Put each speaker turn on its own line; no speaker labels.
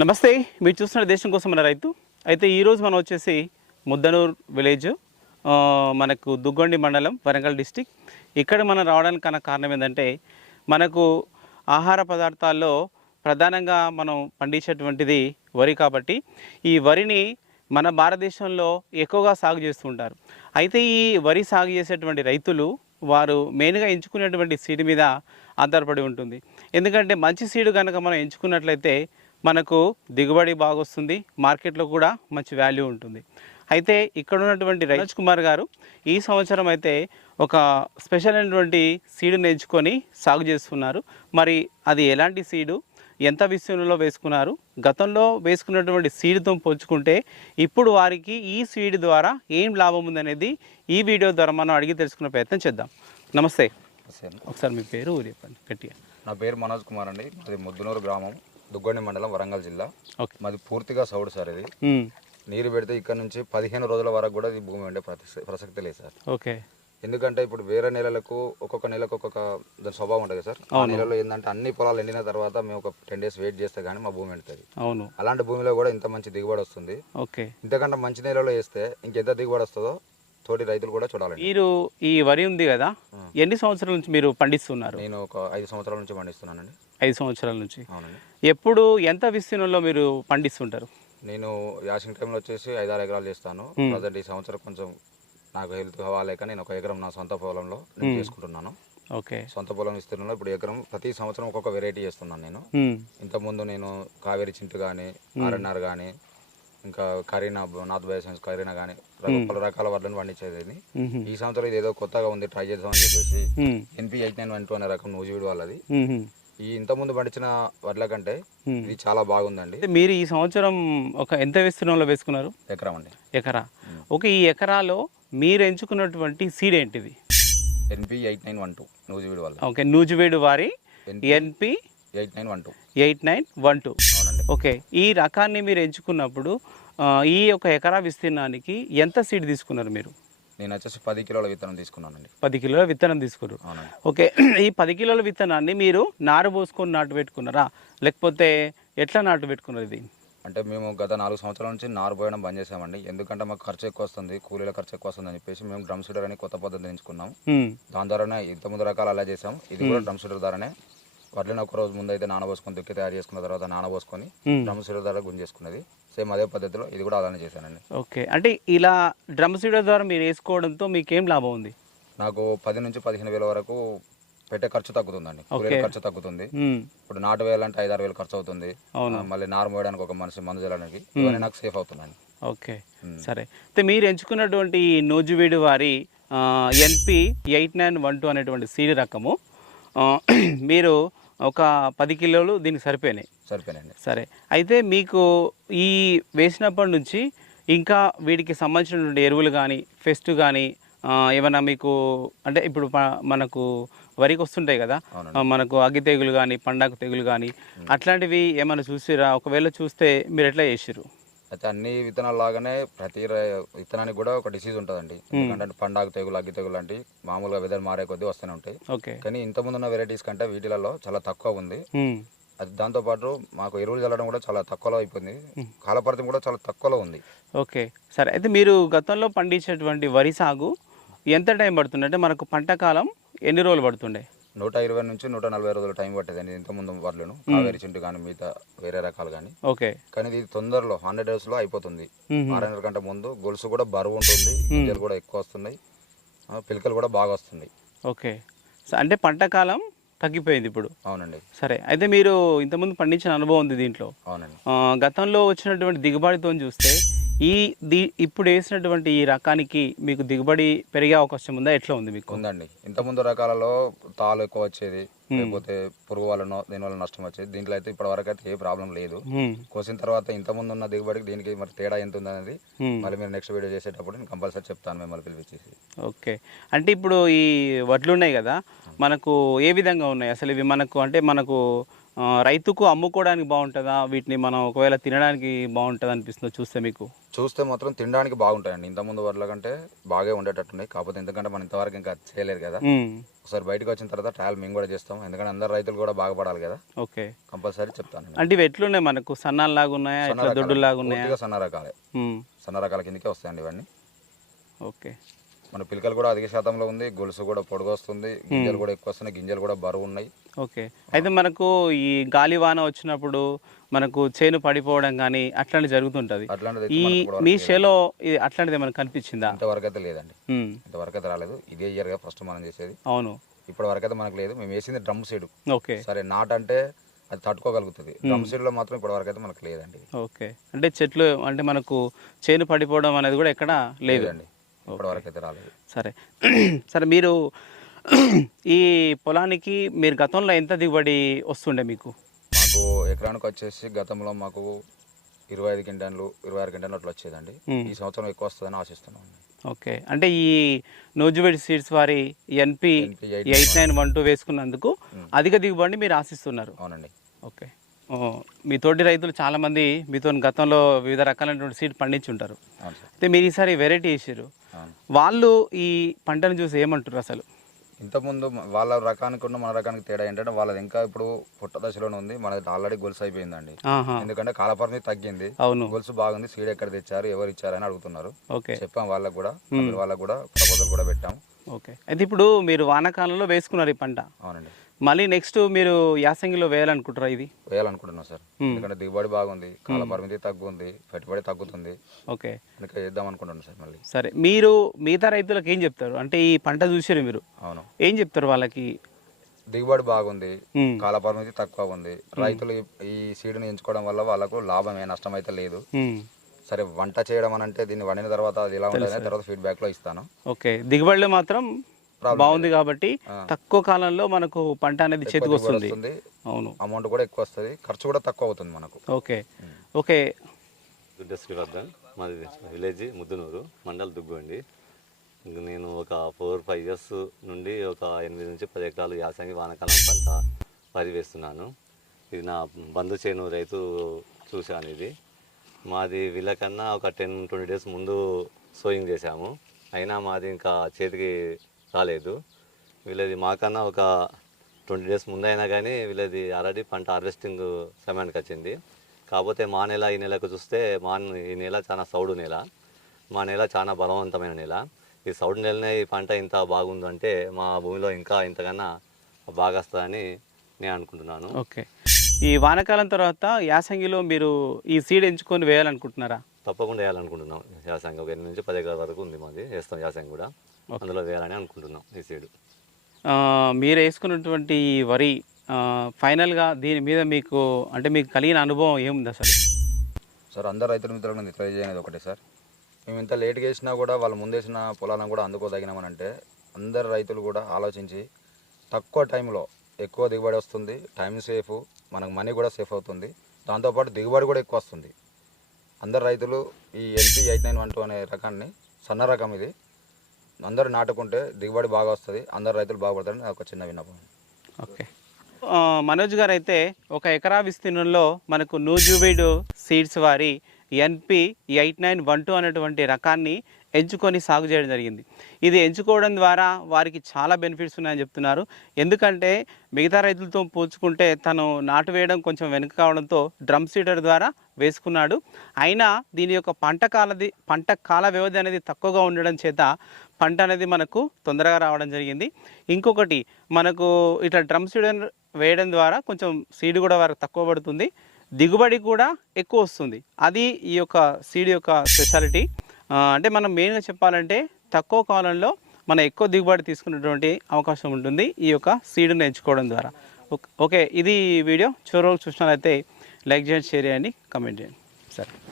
నమస్తే మీరు చూస్తున్న దేశం కోసం మన రైతు. అయితే ఈరోజు మనం వచ్చేసి ముద్దనూరు విలేజ్ మనకు దుగ్గొండి మండలం వరంగల్ డిస్టిక్. ఇక్కడ మనం రావడానికి కన్నా కారణం ఏంటంటే మనకు ఆహార పదార్థాల్లో ప్రధానంగా మనం పండించేటువంటిది వరి కాబట్టి ఈ వరిని మన భారతదేశంలో ఎక్కువగా సాగు చేస్తుంటారు అయితే ఈ వరి సాగు చేసేటువంటి రైతులు వారు మెయిన్గా ఎంచుకునేటువంటి సీడ్ మీద ఆధారపడి ఉంటుంది. ఎందుకంటే మంచి సీడ్ కనుక మనం ఎంచుకున్నట్లయితే మనకు దిగుబడి బాగా వస్తుంది మార్కెట్లో కూడా మంచి వాల్యూ ఉంటుంది. అయితే ఇక్కడ ఉన్నటువంటి రాజ్ కుమార్ గారు ఈ సంవత్సరం అయితే ఒక స్పెషల్ అయినటువంటి సీడుని ఎంచుకొని సాగు చేస్తున్నారు. మరి అది ఎలాంటి సీడు? ఎంత విస్తీర్ణంలో వేసుకున్నారు? గతంలో వేసుకున్నటువంటి సీడ్తో పోల్చుకుంటే ఇప్పుడు వారికి ఈ సీడ్ ద్వారా ఏం లాభం ఉందనేది ఈ వీడియో ద్వారా మనం అడిగి తెలుసుకునే ప్రయత్నం చేద్దాం. నమస్తే.
సార్
ఒకసారి మీ పేరు ఊరు చెప్పండి గట్టిగా.
నా పేరు మనోజ్ కుమార్ అండి. మాది ముద్దునూరు గ్రామం. దుగ్గొండి మండలం వరంగల్ జిల్లా. మాది పూర్తిగా సౌడు సార్ ఇది. నీరు పెడితే ఇక్కడ నుంచి పదిహేను రోజుల వరకు కూడా ఈ భూమి ఉండే ప్రస- ప్రసక్తి లేదు సార్.
ఓకే.
ఎందుకంటే ఇప్పుడు వేరే నెలలకు ఒక్కొక్క నెలకు ఒక్కొక్క దాని స్వభావం ఉంటుంది సార్. ఆ నెలలో ఏంటంటే అన్ని పొలాలు ఎండిన తర్వాత మేము ఒక టెన్ డేస్ వెయిట్ చేస్తే కానీ మా భూమి ఎండుతుంది.
అవును.
అలాంటి భూమిలో కూడా ఇంత మంచి దిగుబడి వస్తుంది.
ఓకే.
ఇంతకంటే మంచి నెలలో వేస్తే ఇంకెంత దిగుబడి వస్తుందో తోటి రైతులు కూడా చూడాలండి.
మీరు ఈ వరి ఉంది కదా ఎన్ని సంవత్సరాల నుంచి మీరు పండిస్తున్నారు?
నేను ఒక ఐదు సంవత్సరాల నుంచి పండిస్తున్నానండి.
ఐదు సంవత్సరాల నుంచి.
అవునండి.
ఎప్పుడు ఎంత విస్తీర్ణంలో మీరు పండిస్తుంటారు?
నేను యాసింగ్ టైంలో వచ్చేసి ఐదారు ఎకరాలు చేస్తాను. ప్రజెంట్ ఈ సంవత్సరం కొంచెం నాకు హెల్త్ కావాలేక నేను ఒక ఎకరం నా సొంత పొలంలో నేను చేసుకుంటున్నాను.
ఓకే.
సొంత పొలం విస్తీర్ణంలో ఇప్పుడు ఎకరం ప్రతి సంవత్సరం ఒక్కొక్క వెరైటీ చేస్తున్నాను నేను. ఇంతకుముందు నేను కావేరి చింటు కానీ ఆర్ఎన్ఆర్ కానీ ఇంకా కరీనా నార్త్ బయోసెన్స్ కరీనా కానీ పలు రకాల వడ్లను పండించేది. ఈ సంవత్సరం ఇది ఏదో కొత్తగా ఉంది ట్రై చేద్దామని చెప్పేసి NP eight nine one two అనే రకం నూజివీడు వాళ్ళది. ఈ ఇంతకుముందు పండించిన వడ్ల కంటే. ఇది చాలా బాగుందండి.
మీరు ఈ సంవత్సరం ఒక ఎంత విస్తీర్ణంలో వేసుకున్నారు?
ఎకరం అండి.
ఎకరా. ఓకే ఈ ఎకరాలో మీరు ఎంచుకున్నటువంటి సీడ్ ఏంటిది?
NP eight nine one two Nuziveedu వాళ్ళది.
ఓకే నూజివేడు వారి
NP eight nine one two.
Eight nine one two. Okay. ఈ రకాన్ని మీరు ఎంచుకున్నప్పుడు ఈ యొక్క ఎకరా విస్తీర్ణానికి ఎంత సీడ్ తీసుకున్నారు మీరు?
నేను వచ్చేసి పది కిలోల విత్తనం తీసుకున్నానండి.
పది కిలోల విత్తనం తీసుకున్నారు. ఓకే. ఈ పది కిలోల విత్తనాన్ని మీరు నారు పోసుకొని నాటు పెట్టుకున్నారా? లేకపోతే ఎట్లా నాటు పెట్టుకున్నారు ఇది?
అంటే మేము గత నాలుగు సంవత్సరాల నుంచి నారు పోయడం బంద్ చేసామండి ఎందుకంటే మాకు ఖర్చు ఎక్కువ వస్తుంది కూలీల ఖర్చు ఎక్కువ వస్తుంది అని చెప్పేసి మేము డ్రమ్ సీడర్ అని కొత్త పద్ధతి ఎంచుకున్నాం దాని ద్వారానే ఇంత ముందు రకాలు అలా చేసాం ఇది కూడా డ్రమ్ సీడర్ ద్వారానే వడ్లను ఒక రోజు ముందు అయితే నానబోసుకొని దుక్కి తయారు చేసుకున్న తర్వాత నానబోసుకొని. డ్రమ్ సీడర్ ద్వారా గుంజేసుకున్నది. సేమ్ అదే పద్ధతిలో ఇది కూడా అలానే చేశానండి.
ఓకే. అంటే ఇలా డ్రమ్ సీడర్ ద్వారా మీరు వేసుకోవడంతో మీకేం లాభం ఉంది?
నాకు పది నుంచి పదిహేను వేల వరకు పెట్టే ఖర్చు తగ్గుతుందండి. కూలీల ఖర్చు తగ్గుతుంది. ఇప్పుడు నాటు వేయాలంటే ఐదారు వేలు ఖర్చు అవుతుంది. మళ్ళీ నారు మోయడానికి ఒక మనిషి మందు చల్లడానికి ఇవన్నీ నాకు సేఫ్ అవుతున్నాయి.
ఓకే. సరే. అయితే మీరు ఎంచుకున్నటువంటి నోజువీడు వారి NP eight nine one two అనేటువంటి సీడ్ రకము మీరు ఒక పది కిలోలు దీనికి సరిపోయినాయి.
సరిపోయినండి
సరే. అయితే మీకు ఈ వేసినప్పటి నుంచి ఇంకా వీటికి సంబంధించినటువంటి ఎరువులు కానీ ఫెస్ట్ కానీ ఏమైనా మీకు అంటే ఇప్పుడు మనకు వరికి వస్తుంటాయి కదా. మనకు అగ్గి తెగులు కానీ పండాకు తెగులు కానీ అట్లాంటివి ఏమైనా చూసిరా? ఒకవేళ చూస్తే మీరు ఎట్లా చేసిర్రు?
అయితే అన్ని విత్తనాల లాగానే ప్రతి విత్తనానికి కూడా ఒక డిసీజ్ ఉంటుందండి. ఎందుకంటే పండాకు తెగులు అగ్గి తెగులు లాంటి మామూలుగా వెదర్ మారే కొద్దీ వస్తూనే ఉంటాయి.
ఓకే.
కానీ ఇంత ముందు ఉన్న వెరైటీస్ కంటే వీటిలలో చాలా తక్కువ ఉంది.
ఉమ్,
అది దాంతోపాటు మాకు ఎరువులు చల్లడం కూడా చాలా తక్కువలో అయిపోయింది. కాలపరితం కూడా చాలా తక్కువలో ఉంది.
ఓకే. సరే అయితే మీరు గతంలో పండించేటువంటి వరి సాగు ఎంత టైం పడుతుండే? అంటే మనకు పంట కాలం ఎన్ని రోజులు పడుతుండే?
నూట ఇరవై నుంచి నూట నలభై రోజులు టైం పట్టేదండి ఇంత ముందు వడ్లను కావేరి చింటు కానీ మిగతా వేరే రకాలు కానీ
ఓకే.
కానీ ఇది తొందరలో హండ్రెడ్ డేస్లో అయిపోతుంది.
మ్మ్.
ఆరు గంట ముందు గొలుసు కూడా బరువు ఉంటుంది గింజలు కూడా ఎక్కువ వస్తున్నాయి. పిలకలు కూడా బాగా వస్తున్నాయి.
ఓకే. అంటే పంట కాలం తగ్గిపోయింది ఇప్పుడు.
అవునండి.
సరే అయితే మీరు ఇంతకుముందు పండించిన అనుభవం ఉంది దీంట్లో.
అవునండి.
గతంలో వచ్చినటువంటి దిగుబడితో చూస్తే ఈ ది ఇప్పుడు వేసినటువంటి ఈ రకానికి మీకు దిగుబడి పెరిగే అవకాశం ఉందా? ఎట్లా ఉంది మీకు?
ఉందండి. ఇంత ముందు రకాలలో తాలు ఎక్కువ వచ్చేది లేకపోతే పురుగు వలన దీని వల్ల నష్టం వచ్చేది. దీంట్లో అయితే ఇప్పటి వరకు అయితే ఏ ప్రాబ్లం లేదు. కోసిన తర్వాత ఇంత ముందు ఉన్న దిగుబడికి దీనికి మరి తేడా ఎంత ఉందనేది. మళ్ళీ మీరు నెక్స్ట్ వీడియో చేసేటప్పుడు నేను కంపల్సరీ చెప్తాను మిమ్మల్ని పిలిపించేసి.
ఓకే. అంటే ఇప్పుడు ఈ వడ్లు ఉన్నాయి కదా మనకు ఏ విధంగా ఉన్నాయి? అసలు ఇవి మనకు అంటే మనకు రైతుకు అమ్ముకోవడానికి బాగుంటుందా? వీటిని మనం ఒకవేళ తినడానికి బాగుంటుంది అనిపిస్తుందో చూస్తే మీకు.
చూస్తే మాత్రం తినడానికి బాగుంటాయండి. ఇంతకుముందు వడ్ల కంటే బాగా ఉండేటట్టున్నాయి. కాకపోతే ఎందుకంటే మనం ఇంతవరకు ఇంకా చేయలేదు కదా. ఒకసారి బయటకు వచ్చిన తర్వాత ట్రయల్ మేము కూడా చేస్తాం. ఎందుకంటే అందరు రైతులు కూడా బాగుపడాలి కదా.
ఓకే.
కంపల్సరీ చెప్తాను.
అంటే ఇవి ఎట్లున్నాయి మనకు? సన్నాలు ఉన్నాయా?
సన్న
ఇట్లా
రకాలే.
దొడ్డు లాగా ఉన్నాయా
సన్న రకాలే. సన్న రకాల కిందకే వస్తాయండి ఇవన్నీ.
ఓకే.
మన పిలకలు కూడా అధిక శాతంలో ఉంది గొలుసు కూడా పొడుగు వస్తుంది గింజలు కూడా ఎక్కువ వస్తున్నాయి గింజలు కూడా బరువు ఉన్నాయి.
ఓకే. అయితే మనకు ఈ గాలి వాన వచ్చినప్పుడు మనకు చేను పడిపోవడం కానీ అట్లాంటివి జరుగుతుంటుంది.
అట్లాంటిది
ఈ మీ చేలో ఇది అట్లాంటిది మనకు కనిపించిందా?
ఇంతవరకు అయితే లేదండి.
మ్మ్.
ఇంతవరకు అయితే రాలేదు. ఇదే ఇయర్గా ఫస్ట్ మనం చేసేది.
అవును.
ఇప్పటి వరకు అయితే మనకు లేదు. మేము వేసింది డ్రమ్ సీడ్
ఓకే.
సరే నాట్ అంటే అది తట్టుకోగలుగుతుంది. డ్రమ్ సీడ్లో మాత్రం ఇప్పటి వరకు అయితే మనకు లేదండి.
ఓకే. అంటే చెట్లు అంటే మనకు చేను పడిపోవడం అనేది కూడా ఎక్కడ లేదు.
లేదండి. ఇప్పటి వరకు అయితే రాలేదు.
సరే. సరే మీరు ఈ పొలానికి మీరు గతంలో ఎంత దిగుబడి వస్తుండే మీకు?
మాకు ఎకరానికి వచ్చేసి గతంలో మాకు ఇరవై ఐదు క్వింటాన్లు ఇరవై ఆరు క్వింటాన్లు అట్లా వచ్చేదండి. ఈ సంవత్సరం ఎక్కువ వస్తుందని ఆశిస్తున్నాం
ఓకే. అంటే ఈ నోజుబెడ్ సీడ్స్ వారి NP eight nine one. Two వేసుకున్నందుకు అధిక దిగుబడిని మీరు ఆశిస్తున్నారు.
అవునండి.
ఓకే. మీ తోటి రైతులు చాలామంది మీతో గతంలో వివిధ రకాలైనటువంటి సీడ్ పండించి ఉంటారు. అయితే మీరు ఈసారి వెరైటీ వేసారు వాళ్ళు ఈ పంటను చూసి ఏమంటారు అసలు?
ఇంతకుముందు వాళ్ళ రకానికి ఉన్న మన రకానికి తేడా ఏంటంటే వాళ్ళది ఇంకా ఇప్పుడు పుట్ట దశలోనే ఉంది. మనది ఆల్రెడీ గొలుసు అయిపోయిందండి. ఎందుకంటే కాలపరిమితి తగ్గింది.
అవును.
గొలుసు బాగుంది. సీడ్ ఎక్కడ తెచ్చారు ఎవరు ఇచ్చారని అడుగుతున్నారు.
ఓకే.
చెప్పాం వాళ్ళకు కూడా వాళ్ళకు కూడా ప్రపోజల్ కూడా పెట్టాం.
ఓకే. అయితే ఇప్పుడు మీరు వానాకాలంలో వేసుకున్నారు ఈ పంట.
అవునండి.
మళ్ళీ నెక్స్ట్ మీరు యాసంగిలో వేయాలనుకుంటారా ఇది?
వేయాలనుకుంటున్నాం సార్. ఎందుకంటే దిగుబడి బాగుంది కాల పరిమితి తగ్గుంది పెట్టుబడి తగ్గుతుంది.
ఓకే.
అందుకే చేద్దాం అనుకుంటున్నాం సార్ మళ్ళీ.
సరే మీరు మిగతా రైతులకు ఏం చెప్తారు? అంటే ఈ పంట చూసారు మీరు.
అవును.
ఏం చెప్తారు వాళ్ళకి?
దిగుబడి బాగుంది
ఉమ్,
కాల పరిమితి తక్కువ ఉంది. రైతులు ఈ- సీడ్ని ఎంచుకోవడం వల్ల వాళ్ళకు లాభమే నష్టం అయితే లేదు. సరే వంట చేయడం అని అంటే దీన్ని వండిన తర్వాత అది ఎలా ఉంటుంది తర్వాత ఫీడ్బ్యాక్లో ఇస్తాను.
ఓకే దిగుబడిలో మాత్రం బాగుంది కాబట్టి. తక్కువ కాలంలో మనకు పంట అనేది చేతికి వస్తుంది. అవును.
అమౌంట్ కూడా ఎక్కువ వస్తుంది. ఖర్చు కూడా తక్కువ అవుతుంది మనకు.
ఓకే. ఓకే.
దుడ్డ శ్రీవర్ధన్ మాది విలేజ్ ముద్దునూరు మండల్ దుగ్గుండి ఇంక నేను ఒక ఫోర్ ఫైవ్ ఇయర్స్ నుండి ఒక ఎనిమిది నుంచి పది ఎకరాలు యాసంగి వానకాలం పంట వరి వేస్తున్నాను. ఇది నా బంధు చేను రైతు చూశాను ఇది. మాది వీళ్ళకన్నా ఒక టెన్ ట్వంటీ డేస్ ముందు సోయింగ్ చేశాము. అయినా మాది ఇంకా చేతికి రాలేదు. వీళ్ళది మాకన్నా ఒక ట్వంటీ డేస్ ముందైనా కానీ వీళ్ళది ఆల్రెడీ పంట హార్వెస్టింగ్ సమయానికి వచ్చింది. కాకపోతే మా నెల ఈ నెలకు చూస్తే మా ఈ నెల చాలా సౌడు నెల. మా నెల చాలా బలవంతమైన నెల. ఈ సౌడు నెలనే ఈ పంట ఇంత బాగుందంటే మా భూమిలో ఇంకా ఇంతకన్నా బాగా వస్తుందని నేను అనుకుంటున్నాను.
ఓకే. ఈ వానాకాలం తర్వాత యాసంగిలో మీరు ఈ సీడ్ ఎంచుకొని వేయాలనుకుంటున్నారా?
తప్పకుండా వేయాలనుకుంటున్నాం. యాసంగి ఒక ఎనిమిది నుంచి పది ఎకరాల వరకు ఉంది మాది వేస్తాం యాసంగి కూడా. అందులో వేయాలని అనుకుంటున్నాం ఈ సీడు.
ఆ, మీరు వేసుకున్నటువంటి ఈ వరి ఫైనల్గా దీని మీద మీకు అంటే మీకు కలిగిన అనుభవం ఏముంది అసలు?
సార్ అందరు రైతుల మిత్రులకు నేను తెలియజేయనేది ఒకటే సార్. మేము ఇంత లేట్గా వేసినా కూడా వాళ్ళు ముందేసిన పొలాలను కూడా అందుకోదగినామనంటే అందరు రైతులు కూడా ఆలోచించి తక్కువ టైంలో ఎక్కువ దిగుబడి వస్తుంది టైం సేఫ్ మనకు మనీ కూడా సేఫ్ అవుతుంది దాంతోపాటు దిగుబడి కూడా ఎక్కువ వస్తుంది. అందరు రైతులు ఈ LP eight nine one two అనే రకాన్ని సన్న రకం ఇది. అందరూ నాటుకుంటే దిగుబడి బాగా వస్తుంది అందరు రైతులు బాగుపడతారని నాకు ఒక చిన్న విన్నపం.
ఓకే. మనోజ్ గారు అయితే ఒక ఎకరా విస్తీర్ణంలో మనకు నూజుబీడ్ సీడ్స్ వారి NP eight nine one two అనేటువంటి రకాన్ని ఎంచుకొని సాగు చేయడం జరిగింది. ఇది ఎంచుకోవడం ద్వారా వారికి చాలా బెనిఫిట్స్ ఉన్నాయని చెప్తున్నారు. ఎందుకంటే మిగతా రైతులతో పోల్చుకుంటే తను నాటు వేయడం కొంచెం వెనుక కావడంతో డ్రమ్ సీడర్ ద్వారా వేసుకున్నాడు. అయినా దీని యొక్క పంట కాలది పంట కాల వ్యవధి అనేది తక్కువగా ఉండడం చేత పంట అనేది మనకు తొందరగా రావడం జరిగింది. ఇంకొకటి మనకు ఇట్లా డ్రమ్ సీడ్ వేయడం ద్వారా కొంచెం సీడ్ కూడా వారికి తక్కువ పడుతుంది. దిగుబడి కూడా ఎక్కువ వస్తుంది. అది ఈ యొక్క సీడ్ యొక్క స్పెషాలిటీ. అంటే మనం మెయిన్గా చెప్పాలంటే తక్కువ కాలంలో మనం ఎక్కువ దిగుబడి తీసుకునేటువంటి అవకాశం ఉంటుంది ఈ యొక్క సీడ్ని ఎంచుకోవడం ద్వారా. ఓకే- ఓకే ఇది వీడియో. చివరి చూసినట్లయితే లైక్ చేయండి షేర్ చేయండి కమెంట్ చేయండి. సరే.